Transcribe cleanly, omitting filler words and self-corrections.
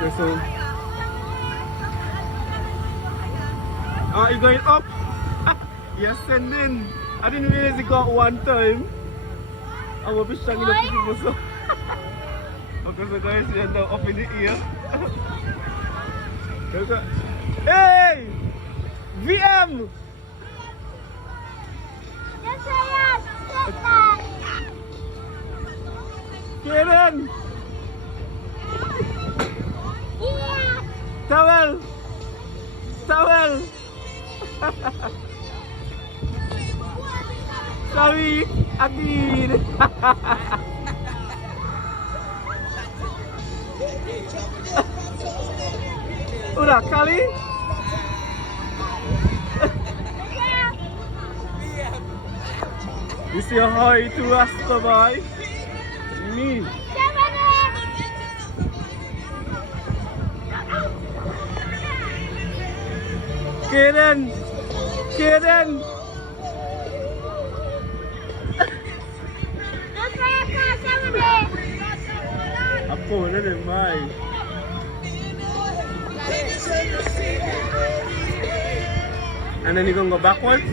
Okay, so you're going up? You're ascending. I didn't realize you got one time. I will be strong enough to do so. Okay, so guys, we are now up in the air. Hey! VM! Karen! Towel! Towel! Sorry, Adin! Udah kali? You say hi to us, bye-bye. Me. Karen! Karen! Ako na rin, Mai. And then you're gonna go backwards?